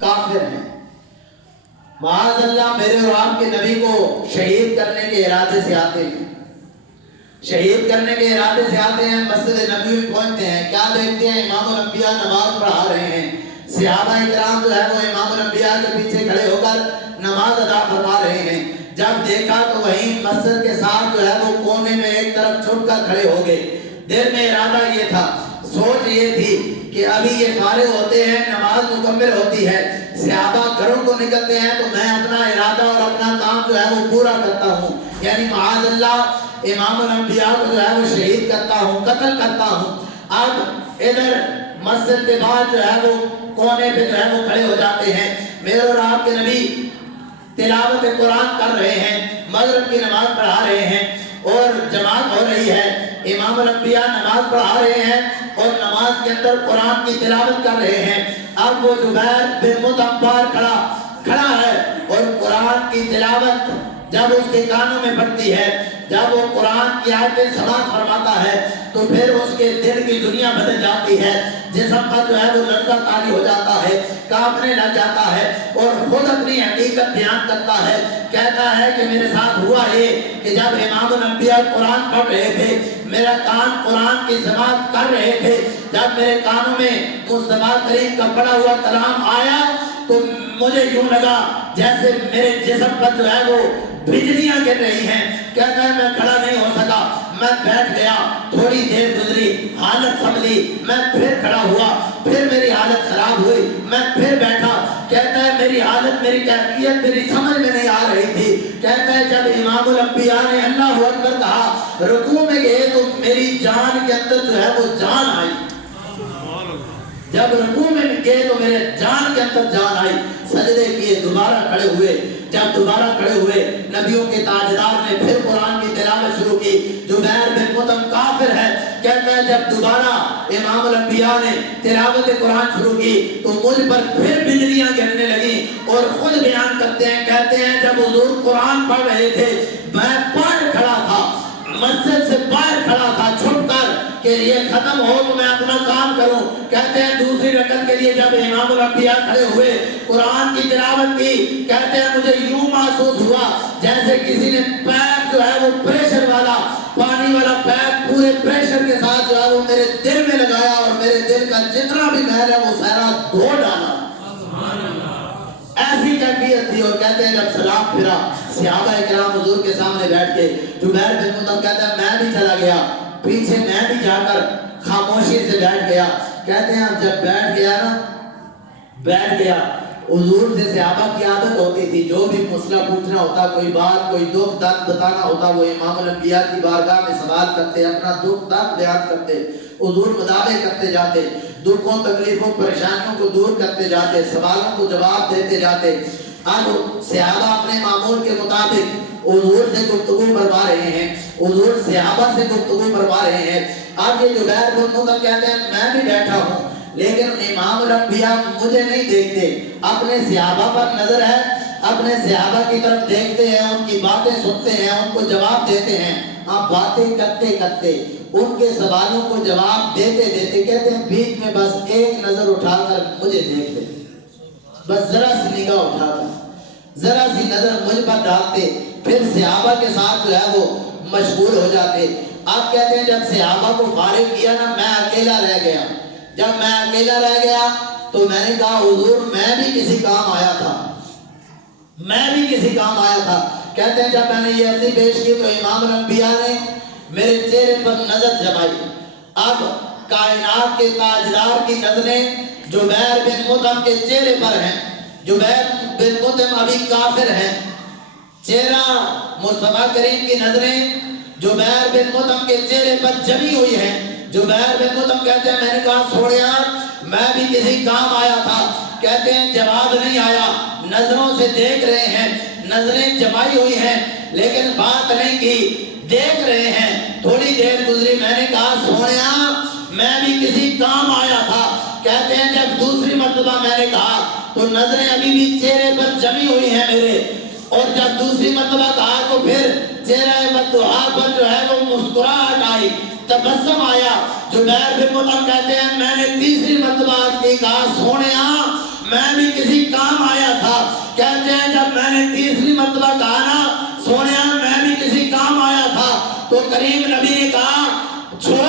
کافر ہیں. معاذ اللہ میرے اور آپ کے نبی کو شہید کرنے کے ارادے سے آتے ہیں, شہید کرنے کے ارادے سے آتے ہیں, مسجد نبی میں پہنچتے ہیں, کیا دیکھتے ہیں؟ امام الانبیاء نماز پڑھا رہے ہیں. صحابہ کرام جو ہے وہ امام الانبیاء کے پیچھے کھڑے ہو کر نماز ادا فرما رہے ہیں. جب دیکھا تو وہیں مسجد کے ساتھ جو ہے وہ کونے میں ایک طرف چھپ کر کھڑے ہو گئے. دل میں ارادہ یہ تھا, سوچ یہ تھی کہ ابھی یہ فارغ ہوتے ہیں, نماز مکمل ہوتی ہے, صحابہ گھروں کو نکلتے ہیں تو میں اپنا ارادہ اور اپنا کام جو ہے وہ پورا کرتا ہوں, یعنی معاذ اللہ امام الانبیاء کو جو ہے وہ شہید کرتا ہوں, قتل کرتا ہوں. اب ادھر مسجد کے بعد جو ہے وہ کونے پہ جو ہے وہ کھڑے ہو جاتے ہیں. میرے اور آپ کے نبی تلاوت قرآن کر رہے ہیں, مغرب کی نماز پڑھا رہے ہیں اور جماعت ہو رہی ہے. امام الانبیاء نماز پڑھا رہے ہیں اور نماز کے اندر قرآن کی تلاوت کر رہے ہیں. اب وہ زبیر بن مطعم باہر کھڑا ہے اور قرآن کی تلاوت جب اس کے کانوں میں پڑتی ہے, جب وہ قرآن کی آیتیں سماعت فرماتا ہے تو پھر اس کے دل کی دنیا بدل جاتی ہے, جسم پر جو ہے وہ لرزہ طاری ہو جاتا ہے, کانپنے لگ جاتا ہے اور خود اپنی حقیقت بیان کرتا ہے. کہتا ہے کہ میرے ساتھ ہوا یہ کہ جب امام الانبیاء قرآن پڑھ رہے تھے, میرا کان قرآن کی سماعت کر رہے تھے, جب میرے کانوں میں مصطفیٰ کریم کا پڑھا ہوا کلام آیا تو مجھے یوں لگا جیسے میرے جسم پر جو ہے وہ بجلیاں گر رہی ہیں. کہتا ہے میں کھڑا نہیں ہو سکا, میں بیٹھ گیا. تھوڑی دیر گزری, حالت سنبھلی, میں پھر کھڑا ہوا, پھر میری حالت خراب ہوئی, میں پھر بیٹھا. کہتا ہے میری حالت, میری کیفیت میری سمجھ میں نہیں آ رہی تھی. کہتا ہے جب امام الانبیاء نے اللہ اکبر کہا, رکوع میں گئے تو میری جان کے اندر جو ہے وہ جان آئی. جب رکوع میں گئے تو میرے جان کے اندر جان آئی. سجدے کیے, دوبارہ کھڑے ہوئے. جب دوبارہ کھڑے ہوئے, نبیوں کے تاجدار نے پھر قرآن کی تلاوت شروع کی. زبیر بن مطعم کافر ہے. کہتا ہے جب دوبارہ امام الانبیاء نے تلاوت قرآن شروع کی تو مجھ پر پھر بجلیاں گرنے لگی. اور خود بیان کرتے ہیں, کہتے ہیں جب حضور قرآن پڑھ رہے تھے میں باہر کھڑا تھا, مسجد سے باہر کھڑا تھا چھپ کر کہ یہ ختم ہو تو میں اپنا کام کروں. کہتے ہیں دوسری رکعت کے لیے جب امام الانبیاء کھڑے ہوئے, قرآن کی تلاوت کی, کہتے ہیں مجھے یوں محسوس ہوا جیسے کسی نے پیپ جو ہے وہ پریشر والا, پانی والا پیپ پورے پریشر کے ساتھ جو ہے وہ میرے دل میں لگایا اور میرے دل کا جتنا بھی محل ہے وہ سارا دھو ڈالا. ایسی کیفیت تھی. اور کہتے ہیں جب سلام پھرا, صحابہ کرام حضور کے سامنے بیٹھ کے, زبیر بن مطعم کہتا ہے میں بھی چلا گیا پیچھے, میں بھی جا کر خاموشی سے بیٹھ گیا. کہتے ہیں جب بیٹھ گیا حضور سے صحابہ کی عادت ہوتی تھی, جو بھی مسئلہ پوچھنا ہوتا, کوئی بات کوئی دکھ درد بتانا ہوتا, وہ امام الانبیاء کی بارگاہ میں سوال کرتے, اپنا دکھ درد بیان کرتے, حضور مداوع کرتے جاتے, دکھوں تکلیفوں پریشانیوں کو دور کرتے جاتے, سوالوں کو جواب دیتے جاتے. اب صحابہ اپنے معمول کے مطابق حضور سے گفتگو فرما رہے ہیں, حضور صحابہ سے گفتگو فرما رہے ہیں. اب یہ زبیر بن مطعم کہتے ہیں میں بھی بیٹھا ہوں لیکن امام الانبیاء مجھے نہیں دیکھتے, اپنے صحابہ پر نظر ہے, اپنے صحابہ کی طرف دیکھتے ہیں, ان کی باتیں سنتے ہیں, ان کو جواب دیتے ہیں. آپ باتیں کرتے کرتے ان کے سوالوں کو جواب دیتے دیتے کہتے ہیں بیچ میں بس ایک نظر اٹھا کر مجھے دیکھ لے, بس ذرا سی نگاہ اٹھا کر ذرا سی نظر مجھ پر ڈالتے, پھر صحابہ کے ساتھ جو ہے وہ مشغول ہو جاتے. آپ کہتے ہیں جب صحابہ کو فارغ کیا نا, میں اکیلا رہ گیا. جب میں اکیلا رہ گیا تو میں نے کہا حضور میں بھی کسی کام آیا تھا, میں بھی کسی کام آیا تھا. کہتے ہیں جب میں نے یہ عرضی پیش کی تو امام الانبیاء نے میرے چہرے پر نظر جمائی. اب کائنات کے تاجدار کی نظریں زبیر بن مطعم کے چہرے پر ہیں. زبیر بن مطعم ابھی کافر ہیں, چہرہ مصطفیٰ کریم کی نظریں زبیر بن مطعم کے چہرے پر جمی ہوئی ہیں. زبیر بن مطعم کہتے ہیں میں نے کہا سوڑیا میں بھی کسی کام آیا تھا. کہتے ہیں جواب نہیں آیا, نظروں سے دیکھ رہے ہیں, نظریں جمائی ہوئی ہیں لیکن بات نہیں کی, دیکھ رہے ہیں. تھوڑی دیر گزری, میں نے کہا سوڑیا میں بھی کسی کام آیا تھا. کہتے ہیں جب دوسری مرتبہ میں نے کہا تو نظریں ابھی بھی چہرے پر جمی ہوئی ہیں میرے, اور جب دوسری مرتبہ کہا تو پھر چہرہ بددعا پر جو ہے وہ مسکراہٹ آئی, تبسم آیا. زبیر بن مطعم کہتے ہیں میں نے تیسری مرتبہ کہا سونیا میں بھی کسی کام آیا تھا. کہتے ہیں جب میں نے تیسری مرتبہ کہا نا سونیا میں بھی کسی کام آیا تھا, تو کریم نبی نے کہا چھوڑ